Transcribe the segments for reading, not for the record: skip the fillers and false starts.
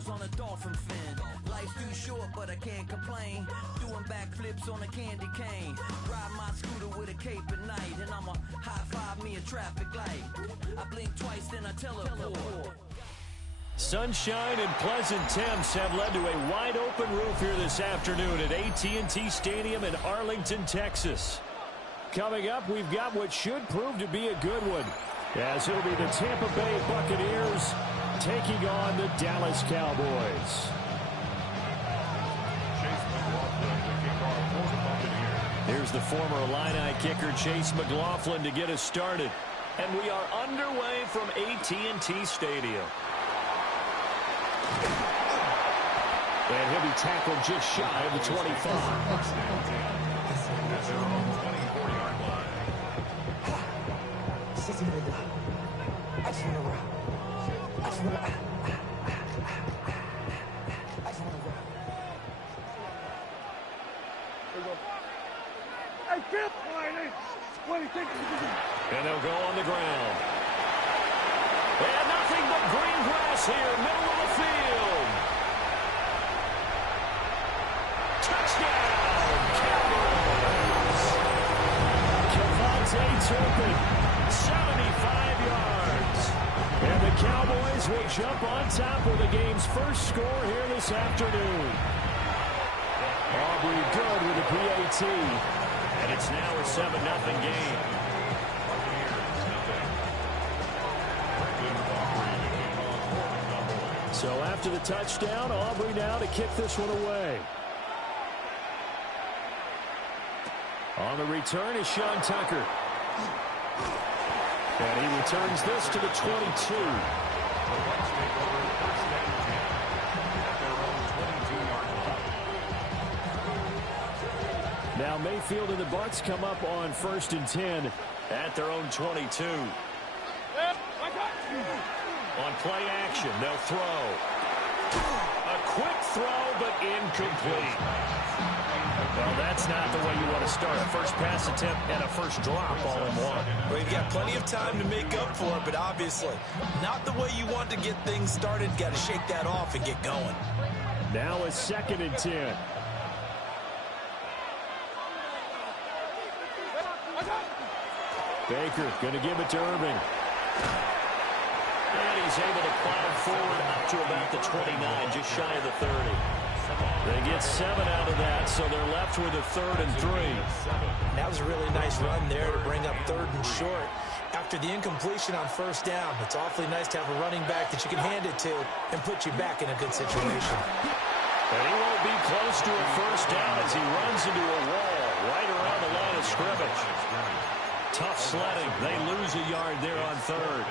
bars on a dolphin fin. Life's too short, but I can't complain. Doing backflips on a candy cane. Ride my scooter with a cape at night, and I'ma high five me a traffic light. I blink twice, then I teleport. Sunshine and pleasant temps have led to a wide-open roof here this afternoon at AT&T Stadium in Arlington, Texas. Coming up, we've got what should prove to be a good one, as it'll be the Tampa Bay Buccaneers taking on the Dallas Cowboys. Here's the former Illini kicker Chase McLaughlin to get us started. And we are underway from AT&T Stadium. And he'll be tackled just shy of the 25. And they'll go on the ground. And nothing but green grass here, middle of the field. Touchdown, Cowboys. Kevontae Turpin, 75 yards. And the Cowboys will jump on top with the game's first score here this afternoon. Aubrey good with the PAT. And it's now a 7-0 game. So after the touchdown, Aubrey now to kick this one away. On the return is Sean Tucker. And he returns this to the 22. Now Mayfield and the Bucs come up on 1st and 10 at their own 22. On play action, they'll throw. A quick throw, but incomplete. Well, that's not the way you want to start. A first pass attempt and a first drop all in one. Well, you've got plenty of time to make up for it, but obviously not the way you want to get things started. Got to shake that off and get going. Now a 2nd and 10. Baker going to give it to Irving. And he's able to plow forward up to about the 29, just shy of the 30. They get 7 out of that, so they're left with a 3rd and 3. That was a really nice run there to bring up 3rd and short. After the incompletion on 1st down, it's awfully nice to have a running back that you can hand it to and put you back in a good situation. And he won't be close to a 1st down as he runs into a wall right around the line of scrimmage. Tough sledding. They lose a yard there on 3rd.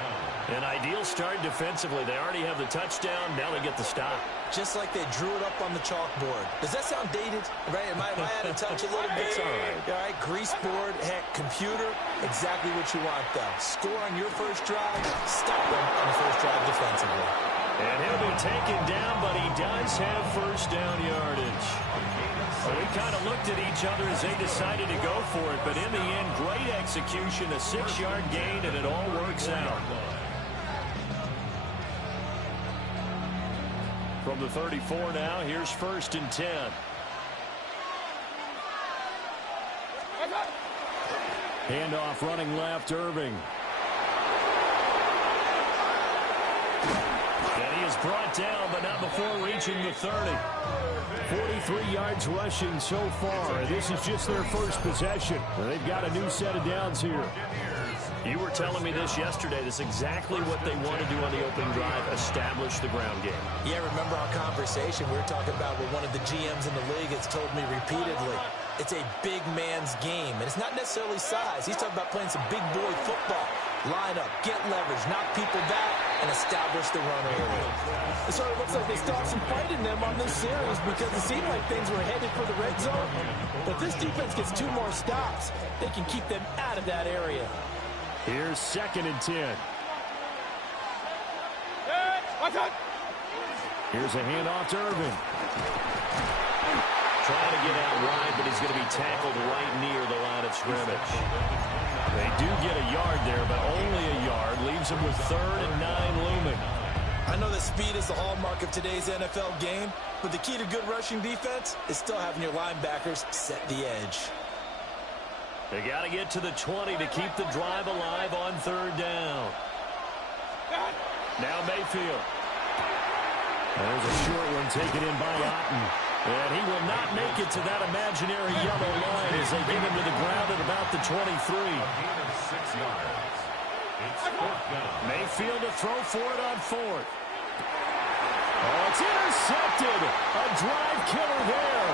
An ideal start defensively. They already have the touchdown. Now they get the stop. Just like they drew it up on the chalkboard. Does that sound dated? Right? Am I out of touch a little bit? It's all right. All right, grease board, heck, computer, exactly what you want, though. Score on your first drive, stop them on the first drive defensively. And he'll be taken down, but he does have 1st down yardage. So we kind of looked at each other as they decided to go for it, but in the end, great execution, a 6-yard gain, and it all works out. From the 34 now, here's 1st and 10. Handoff running left, Irving. And he is brought down, but not before reaching the 30. 43 yards rushing so far. This is just their first possession. They've got a new set of downs here. You were telling me this yesterday. This is exactly what they want to do on the opening drive, establish the ground game. Yeah, remember our conversation? We were talking about what one of the GMs in the league has told me repeatedly. It's a big man's game, and it's not necessarily size. He's talking about playing some big boy football. Line up, get leverage, knock people back, and establish the run early. It sort of looks like they stopped some fight in them on this series because it seemed like things were headed for the red zone. But this defense gets 2 more stops. They can keep them out of that area. Here's 2nd and 10. Here's a handoff to Irving. Trying to get out wide, but he's going to be tackled right near the line of scrimmage. They do get a yard there, but only a yard. Leaves him with 3rd and 9 looming. I know that speed is the hallmark of today's NFL game, but the key to good rushing defense is still having your linebackers set the edge. They got to get to the 20 to keep the drive alive on third down. Now Mayfield. There's a short one taken in by Otten. And he will not make it to that imaginary yellow line as they get him to the ground at about the 23. Mayfield to throw for it on fourth. Oh, it's intercepted. A drive killer there.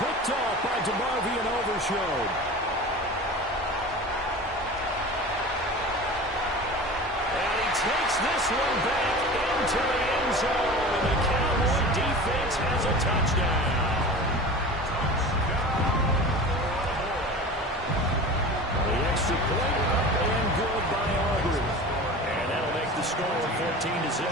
Picked off by DeMarvion Overshown. And he takes this one back into the end zone. And the Cowboy defense has a touchdown. The extra point up and good by Aubrey. And that'll make the score 14-0.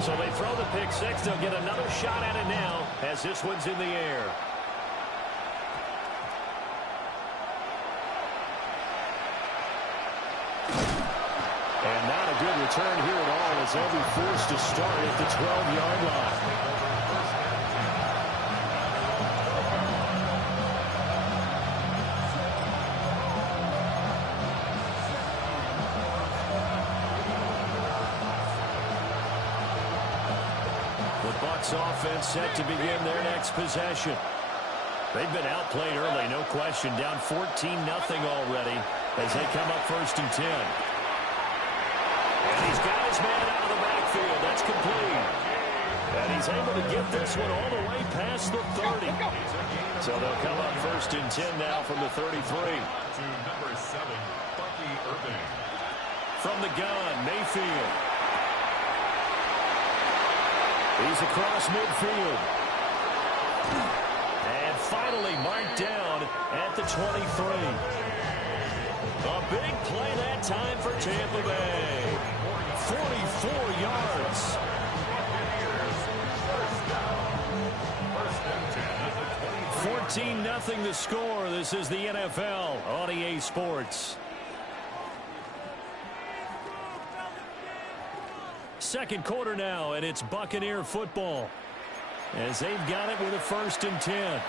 So they throw the pick six. They'll get another shot at it now as this one's in the air. And not a good return here at all as they'll be forced to start at the 12-yard line. Offense set to begin their next possession. They've been outplayed early, no question. Down 14-0 already as they come up 1st and 10. And he's got his man out of the backfield. That's complete. And he's able to get this one all the way past the 30. So they'll come up 1st and 10 now from the 33. To number 7, Bucky Irving. From the gun, Mayfield. He's across midfield. And finally marked down at the 23. A big play that time for Tampa Bay. 44 yards. 14-0 the score. This is the NFL on EA Sports. Second quarter now, and it's Buccaneer football as they've got it with a 1st and 10.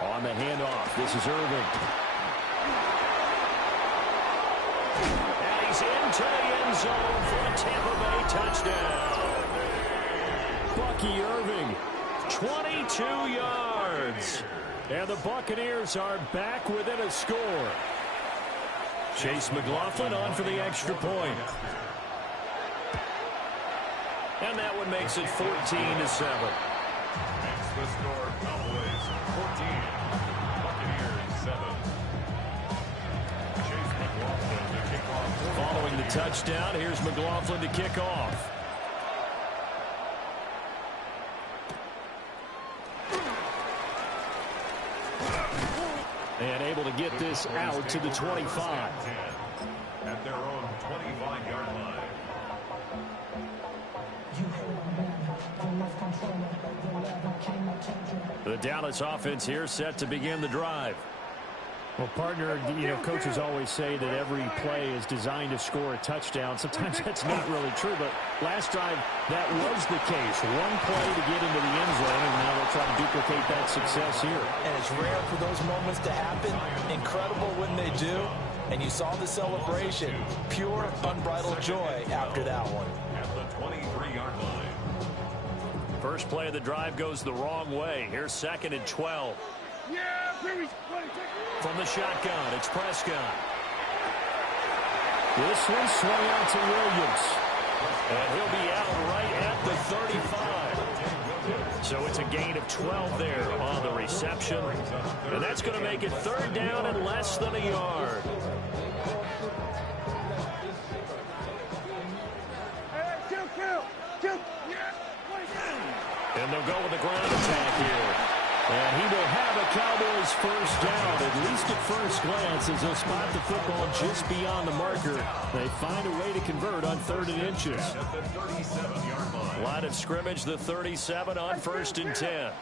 On the handoff, this is Irving. And he's into the end zone for a Tampa Bay touchdown. Bucky Irving, 22 yards. And the Buccaneers are back within a score. Chase McLaughlin on for the extra point. And that one makes it 14-7. Makes the score Cowboys 14, Buccaneers 7. Chase McLaughlin to kick off. Following the touchdown, here's McLaughlin to kick off. And able to get this out to the 25. At their own 25-yard line. The Dallas offense here set to begin the drive. Well, partner, you know, coaches always say that every play is designed to score a touchdown. Sometimes that's not really true, but last drive, that was the case. One play to get into the end zone, and now they'll try to duplicate that success here. And it's rare for those moments to happen. Incredible when they do. And you saw the celebration. Pure, unbridled joy after that one. At the 23-yard line. First play of the drive goes the wrong way. Here's 2nd and 12. From the shotgun, it's Prescott. This one swung out to Williams. And he'll be out right at the 35. So it's a gain of 12 there on the reception. And that's going to make it 3rd down and less than a yard. And they'll go with the ground attack here. And he will have a Cowboys first down, at least at first glance, as they'll spot the football just beyond the marker. They find a way to convert on 3rd and inches. Line of scrimmage, the 37 on 1st and 10.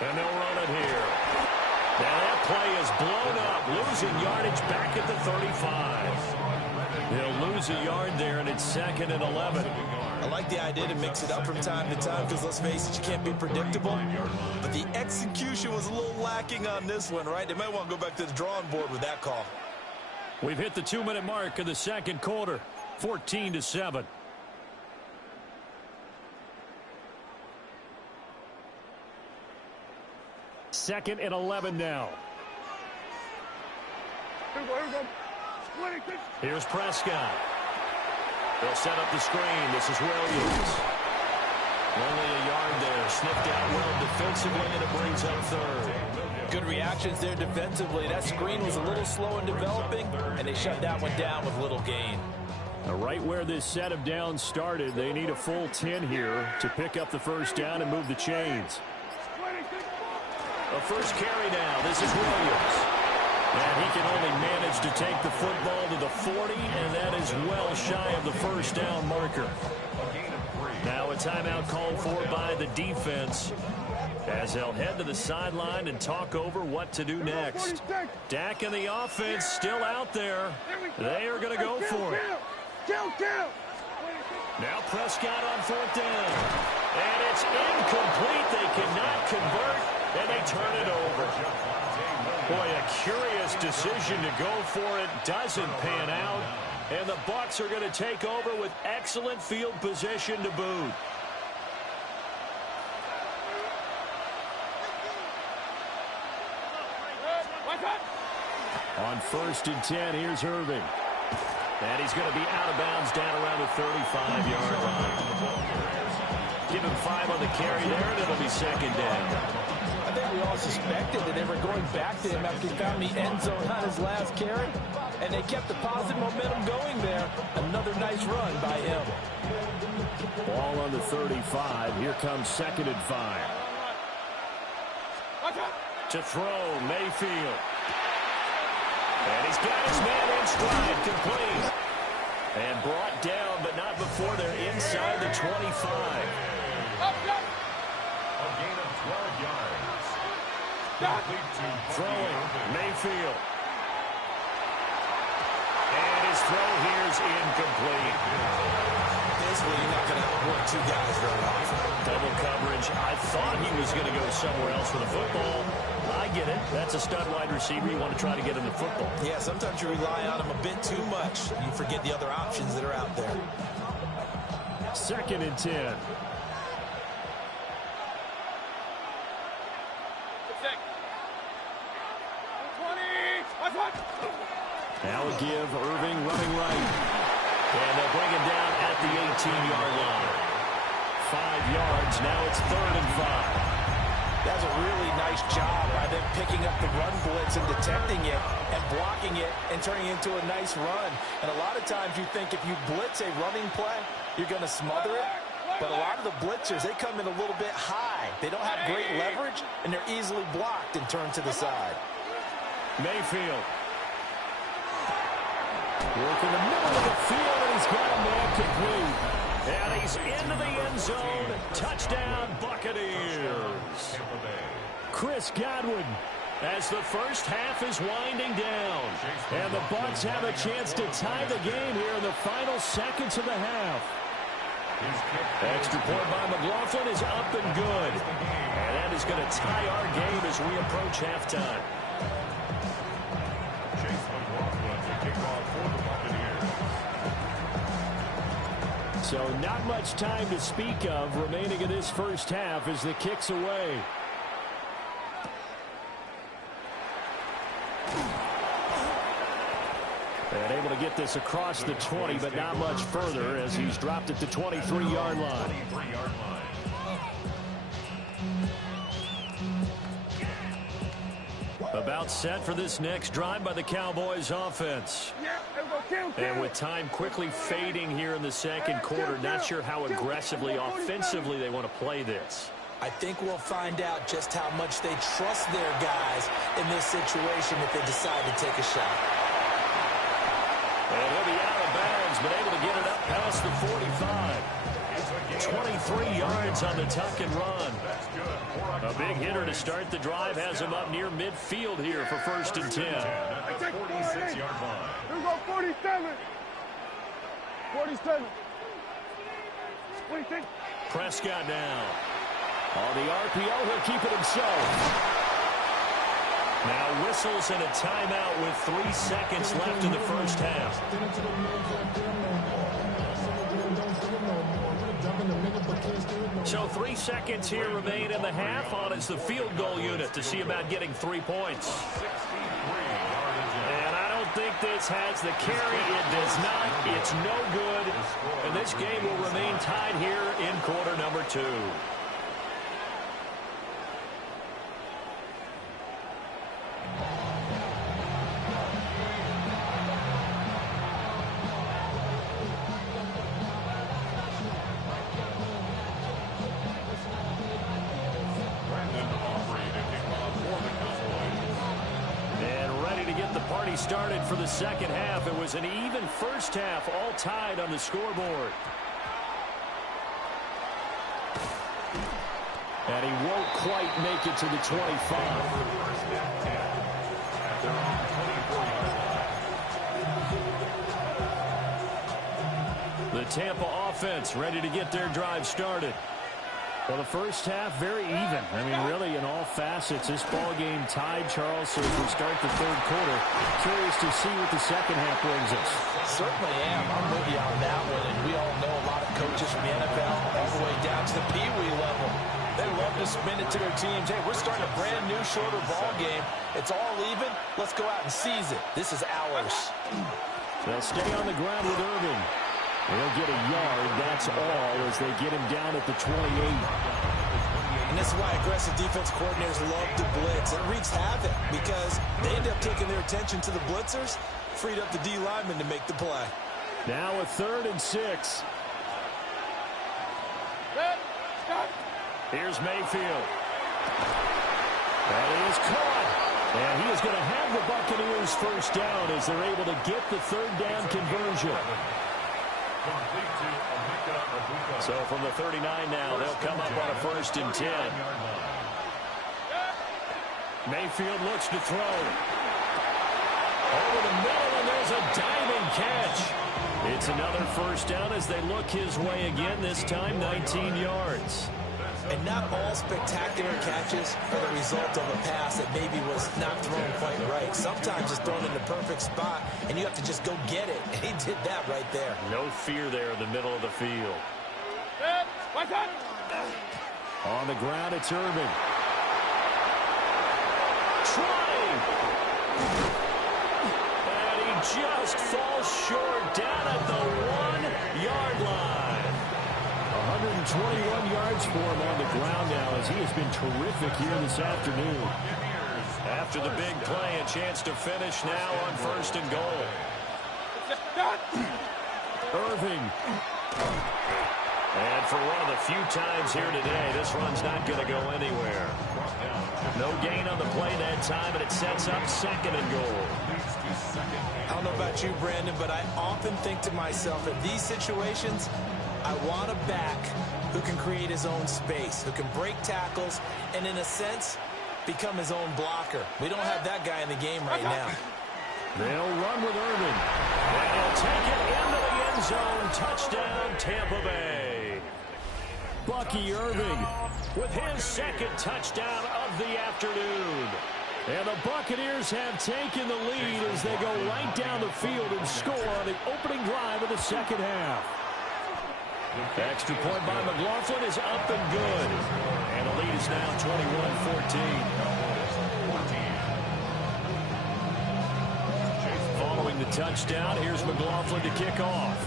And they'll run it here. Now that play is blown up, losing yardage back at the 35. They'll lose a yard there, and it's 2nd and 11. I like the idea to mix it up from time to time because, let's face it, you can't be predictable. But the execution was a little lacking on this one, right? They might want to go back to the drawing board with that call. We've hit the 2-minute mark of the 2nd quarter, 14-7. Second and 11 now. Here's Prescott. They'll set up the screen. This is Williams. Only a yard there. Sniffed out well defensively, and it brings up 3rd. Good reactions there defensively. That screen was a little slow in developing, and they shut that one down with little gain. Right where this set of downs started, they need a full 10 here to pick up the first down and move the chains. A first carry now. This is Williams. And he can only manage to take the football to the 40, and that is well shy of the first down marker. Now a timeout called for by the defense as they'll head to the sideline and talk over what to do next. Dak and the offense still out there. They are going to go for it. Now Prescott on 4th down. And it's incomplete. They cannot convert, and they turn it over. Boy, a curious decision to go for it. Doesn't pan out. And the Bucs are going to take over with excellent field position to boot. On 1st and 10, here's Irving. And he's going to be out of bounds down around the 35-yard line. Give him 5 on the carry there, and it'll be 2nd down. I think we all suspected that they were going back to him after he found the end zone on his last carry, and they kept the positive momentum going there. Another nice run by him. Ball on the 35. Here comes 2nd and 5. To throw, Mayfield. And he's got his man in stride, complete. And brought down, but not before they're inside the 25. A gain of 12 yards. Throwing, Mayfield. And his throw here's incomplete. This way you're not going to work 2 guys very often. Double coverage. I thought he was going to go somewhere else for the football. I get it. That's a stud wide receiver. You want to try to get him the football. Yeah, sometimes you rely on him a bit too much. You forget the other options that are out there. 2nd and 10. Now a give, Irving running right. And they'll bring him down at the 18-yard line. 5 yards, now it's 3rd and 5. That's a really nice job by them picking up the run blitz and detecting it and blocking it and turning it into a nice run. And a lot of times you think if you blitz a running play, you're going to smother it. But a lot of the blitzers, they come in a little bit high. They don't have great leverage, and they're easily blocked and turned to the side. Mayfield. Working the middle of the field, and he's got a man complete. And he's into the end zone. Touchdown, Buccaneers. Chris Godwin, as the first half is winding down. And the Bucs have a chance to tie the game here in the final seconds of the half. Extra point by McLaughlin is up and good. And that is going to tie our game as we approach halftime. So not much time to speak of remaining in this first half as the kick's away. And able to get this across the 20, but not much further as he's dropped at the 23-yard line. About set for this next drive by the Cowboys offense. And with time quickly fading here in the second quarter, not sure how aggressively, offensively they want to play this. I think we'll find out just how much they trust their guys in this situation if they decide to take a shot. And he'll be out of bounds, but able to get it up past the 45. 23 yards on the tuck and run. A big hitter to start the drive has him up near midfield here for 1st and 10. 46-yard line. Here we go, 47. 47. 46. Prescott now. On the RPO, he'll keep it himself. Now whistles and a timeout with 3 seconds left in the first half. So 3 seconds here remain in the half. On is the field goal unit to see about getting 3 points. And I don't think this has the carry. It does not. It's no good. And this game will remain tied here in quarter number 2. Started for the second half. It was an even first half, all tied on the scoreboard. And he won't quite make it to the 25. The Tampa offense ready to get their drive started. Well, the first half, very even. I mean, really, in all facets, this ball game tied, Charles, so as we start the third quarter. Curious to see what the second half brings us. Certainly am. I'm with you on that one, and we all know a lot of coaches from the NFL all the way down to the Pee Wee level. They love to spin it to their teams. Hey, we're starting a brand new, shorter ball game. It's all even. Let's go out and seize it. This is ours. They'll stay on the ground with Irving. They'll get a yard, that's all, as they get him down at the 28. And this is why aggressive defense coordinators love to blitz. It wreaks havoc because they end up taking their attention to the blitzers, freed up the D lineman to make the play. Now a 3rd and 6. Here's Mayfield. That is caught. And he is going to have the Buccaneers first down as they're able to get the 3rd down conversion. So from the 39 now, they'll come up on a 1st and 10. Mayfield looks to throw. Over the middle, and there's a diving catch. It's another first down as they look his way again, this time 19 yards. And not all spectacular catches are the result of a pass that maybe was not thrown quite right. Sometimes it's thrown in the perfect spot, and you have to just go get it. And he did that right there. No fear there in the middle of the field. On the ground, it's Irving. Trying. And he just falls short down at the 1-yard line. 121 yards for him on the ground now as he has been terrific here this afternoon. After the big play, a chance to finish now on 1st and goal. Irving. And for one of the few times here today, this run's not going to go anywhere. No gain on the play that time, and it sets up 2nd and goal. I don't know about you, Brandon, but I often think to myself, in these situations, I want a back who can create his own space, who can break tackles, and in a sense, become his own blocker. We don't have that guy in the game right now. They'll run with Irving. And he'll take it into the end zone. Touchdown, Tampa Bay. Bucky Irving with his 2nd touchdown of the afternoon. And the Buccaneers have taken the lead as they go right down the field and score on the opening drive of the second half. Extra point by McLaughlin is up and good. And the lead is now 21-14. Following the touchdown, here's McLaughlin to kick off.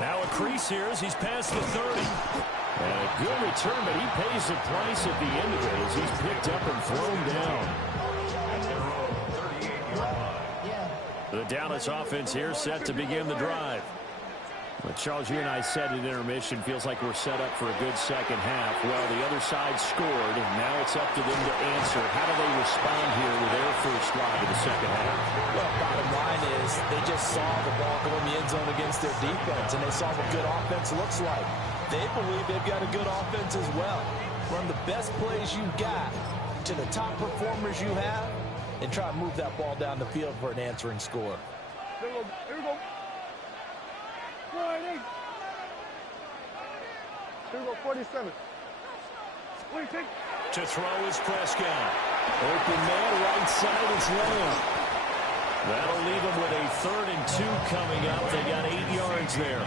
Now a crease here as he's past the 30. And a good return, but he pays the price at the end of it as he's picked up and thrown down. The Dallas offense here set to begin the drive. Well, Charles, you and I said at intermission, feels like we're set up for a good second half. Well, the other side scored, and now it's up to them to answer. How do they respond here with their first drive of the second half? Well, bottom line is they just saw the ball go in the end zone against their defense, and they saw what good offense looks like. They believe they've got a good offense as well. Run the best plays you've got to the top performers you have, and try to move that ball down the field for an answering score. Here we go. 47. To throw is Prescott. Open man, right side, it's Lamb. That'll leave them with a 3rd and 2 coming up. They got 8 yards there.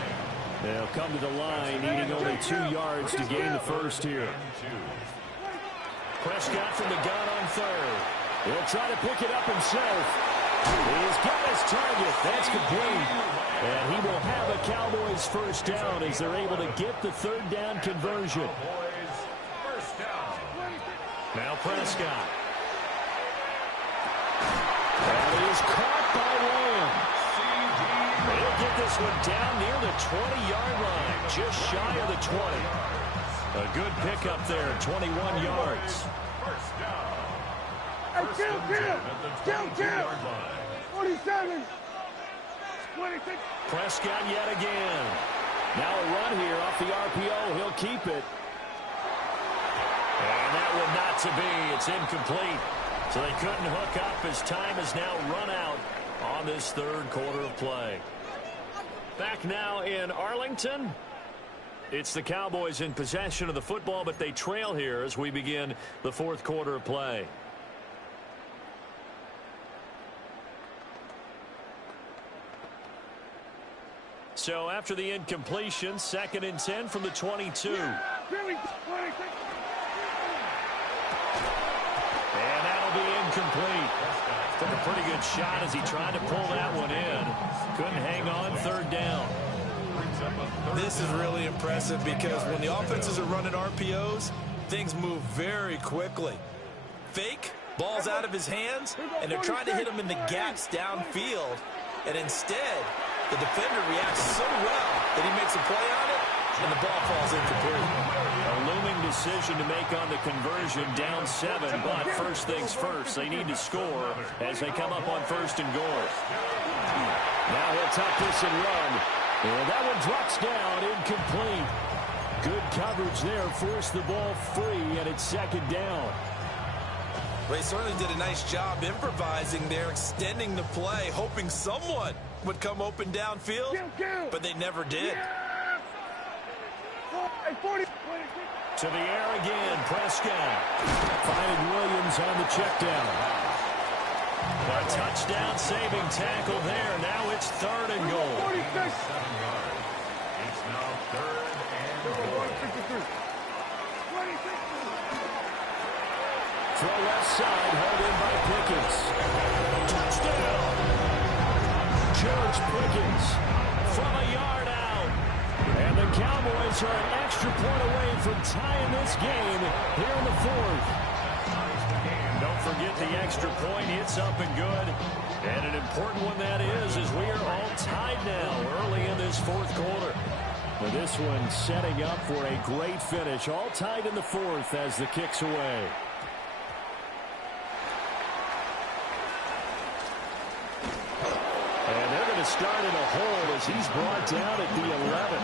They'll come to the line, needing only 2 yards to gain the first here. Prescott from the gun on 3rd. He'll try to pick it up himself. He's got his target. That's complete. And he will have a Cowboys first down as they're able to get the 3rd down conversion. Now Prescott. That is caught by Lamb. They'll get this one down near the 20-yard line, just shy of the 20. A good pickup there, 21 yards. Hey, kill! 47. 26. Prescott yet again. Now a run here off the RPO. He'll keep it. And that one not to be. It's incomplete. So they couldn't hook up as time is now run out on this 3rd quarter of play. Back now in Arlington. It's the Cowboys in possession of the football, but they trail here as we begin the 4th quarter of play. So after the incompletion, 2nd and 10 from the 22. And that'll be incomplete. Took a pretty good shot as he tried to pull that one in. Couldn't hang on, 3rd down. This is really impressive because when the offenses are running RPOs, things move very quickly. Fake, ball's out of his hands, and they're trying to hit him in the gaps downfield. And instead, the defender reacts so well that he makes a play on it, and the ball falls incomplete. A looming decision to make on the conversion, down 7, but first things first, they need to score as they come up on 1st and goal. Now he'll tuck this and run. And that one drops down, incomplete. Good coverage there, forced the ball free, and it's 2nd down. They certainly did a nice job improvising there, extending the play, hoping someone would come open downfield, but they never did. To the air again, Prescott. Finding Williams on the check down. A touchdown saving tackle there. Now it's 3rd and goal. 46. It's now 3rd and goal. 53. 26. Throw left side, held in by Pickens. Touchdown! George Pickens from a yard out. And the Cowboys are an extra point away from tying this game here in the 4th. Don't forget the extra point. It's up and good. And an important one that is, as we are all tied now early in this 4th quarter. But this one setting up for a great finish. All tied in the 4th as the kick's away. And they're going to start in a hole as he's brought down at the 11.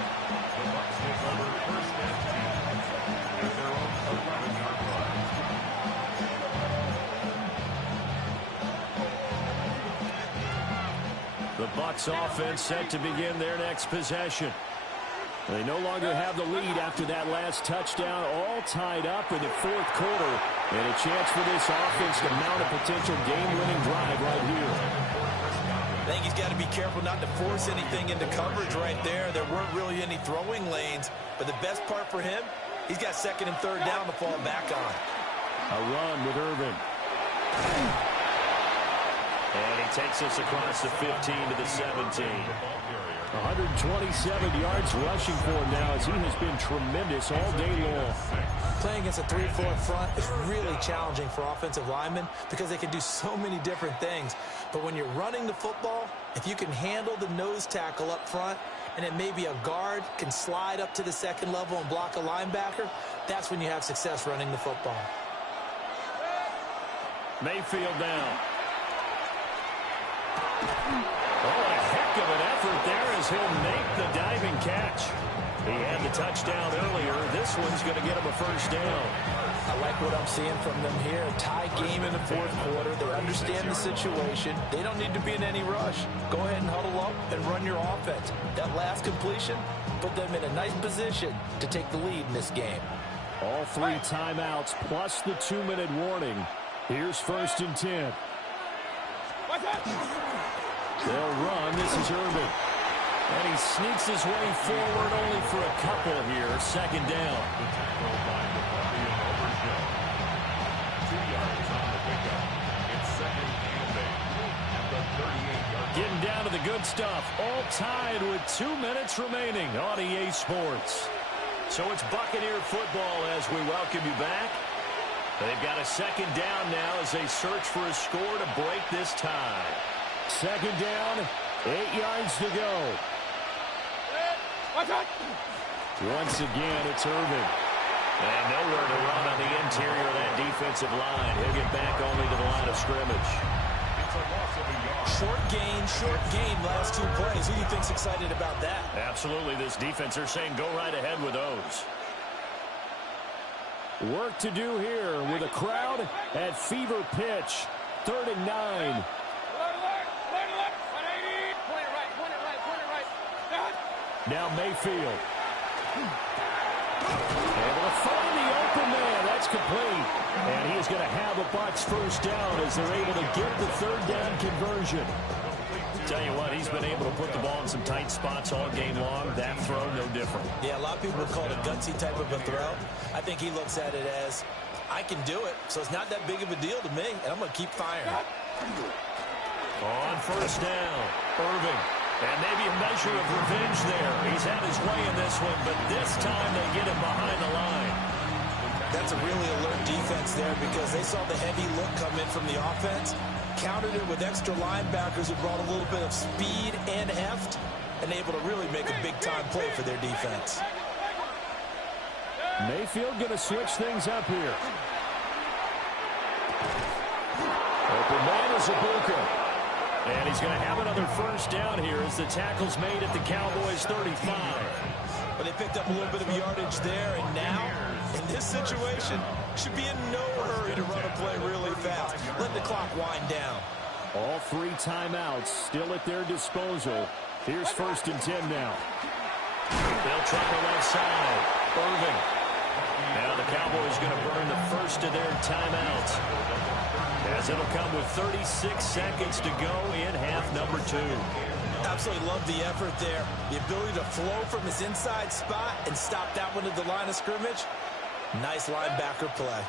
The Bucs offense set to begin their next possession. They no longer have the lead after that last touchdown, all tied up in the 4th quarter. And a chance for this offense to mount a potential game-winning drive right here. I think he's got to be careful not to force anything into coverage right there. There weren't really any throwing lanes. But the best part for him, he's got 2nd and 3rd down to fall back on. A run with Irvin. And he takes us across the 15 to the 17. 127 yards rushing for him now as he has been tremendous all day long. Playing against a 3-4 front is really challenging for offensive linemen because they can do so many different things. But when you're running the football, if you can handle the nose tackle up front, and then maybe a guard can slide up to the second level and block a linebacker, that's when you have success running the football. Mayfield now. Oh, a heck of an effort there as he'll make the diving catch. He had the touchdown earlier. This one's going to get him a first down. I like what I'm seeing from them here. A tie game in the fourth quarter. They understand the situation. They don't need to be in any rush. Go ahead and huddle up and run your offense. That last completion put them in a nice position to take the lead in this game. All 3 timeouts plus the 2-minute warning. Here's 1st and 10. They'll run. This is Urban. And he sneaks his way forward only for a couple here. Second down. Getting down to the good stuff. All tied with 2 minutes remaining on EA Sports. So it's Buccaneer football as we welcome you back. They've got a second down now as they search for a score to break this tie. Second down, 8 yards to go. Once again, it's Irvin. And nowhere to run on the interior of that defensive line. He'll get back only to the line of scrimmage. Short gain, last 2 plays. Who do you think's excited about that? Absolutely, this defense, they're saying go right ahead with those. Work to do here with a crowd at fever pitch. 3rd and 9. Now Mayfield. Able to find the open man. That's complete. And he is going to have a Bucs first down as they're able to get the 3rd down conversion. Tell you what, he's been able to put the ball in some tight spots all game long. That throw, no different. Yeah, a lot of people would call it a gutsy type of a throw. I think he looks at it as, I can do it, so it's not that big of a deal to me, and I'm going to keep firing. On first down, Irving. And maybe a measure of revenge there. He's had his way in this one, but this time they get him behind the line. That's a really alert defense there because they saw the heavy look come in from the offense, countered it with extra linebackers who brought a little bit of speed and heft, and able to really make a big-time play for their defense. Mayfield going to switch things up here. Open man is Ibuka. And he's going to have another first down here as the tackle's made at the Cowboys' 35. But they picked up a little bit of yardage there, and now, in this situation, should be in no hurry to run a play really fast. Let the clock wind down. All 3 timeouts still at their disposal. Here's 1st and 10 now. They'll try the left side. Irving. Now the Cowboys going to burn the first of their timeouts, as it'll come with 36 seconds to go in half number 2. Absolutely love the effort there. The ability to flow from his inside spot and stop that one at the line of scrimmage. Nice linebacker play.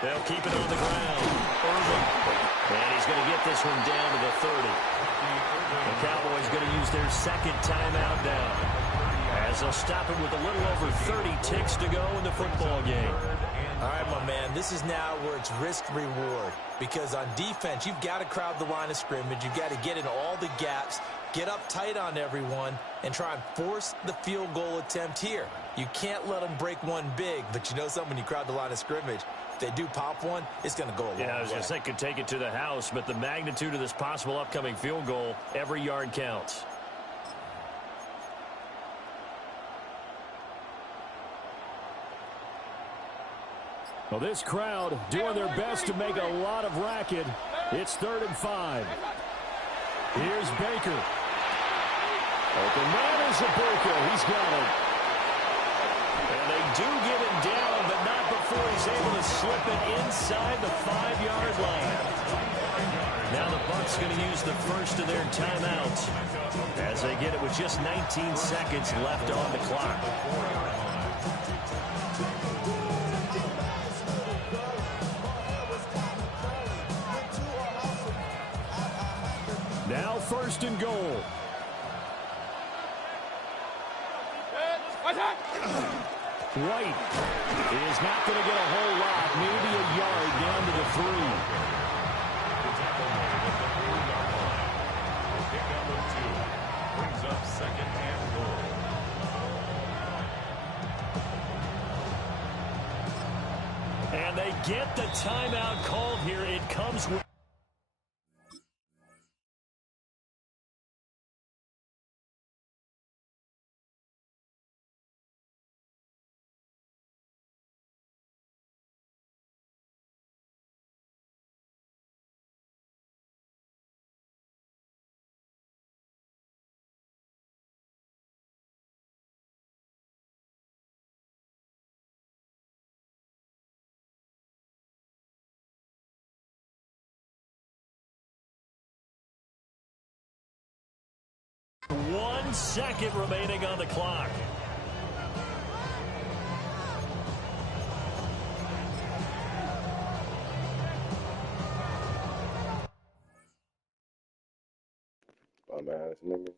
They'll keep it on the ground. Irving. And he's going to get this one down to the 30. The Cowboys going to use their second timeout now, as they'll stop it with a little over 30 ticks to go in the football game. All right, my man, this is now where it's risk-reward. Because on defense, you've got to crowd the line of scrimmage. You've got to get in all the gaps, get up tight on everyone, and try and force the field goal attempt here. You can't let them break one big, but you know something, when you crowd the line of scrimmage, if they do pop one, it's going to go a long way. Yeah, I was going to say could take it to the house, but the magnitude of this possible upcoming field goal, every yard counts. Well, this crowd doing their best to make a lot of racket. It's 3rd and 5. Here's Baker. Open man is Ibuka. He's got it. And they do get him down, but not before he's able to slip it inside the 5-yard line. Now the Bucs going to use the first of their timeouts as they get it with just 19 seconds left on the clock. first and goal. White is not going to get a whole lot, maybe a yard down to the 3. The tackle made at the 4-yard line. Pick number 2 brings up second and goal. And they get the timeout called here. It comes with... One second remaining on the clock. Bum ass nigga.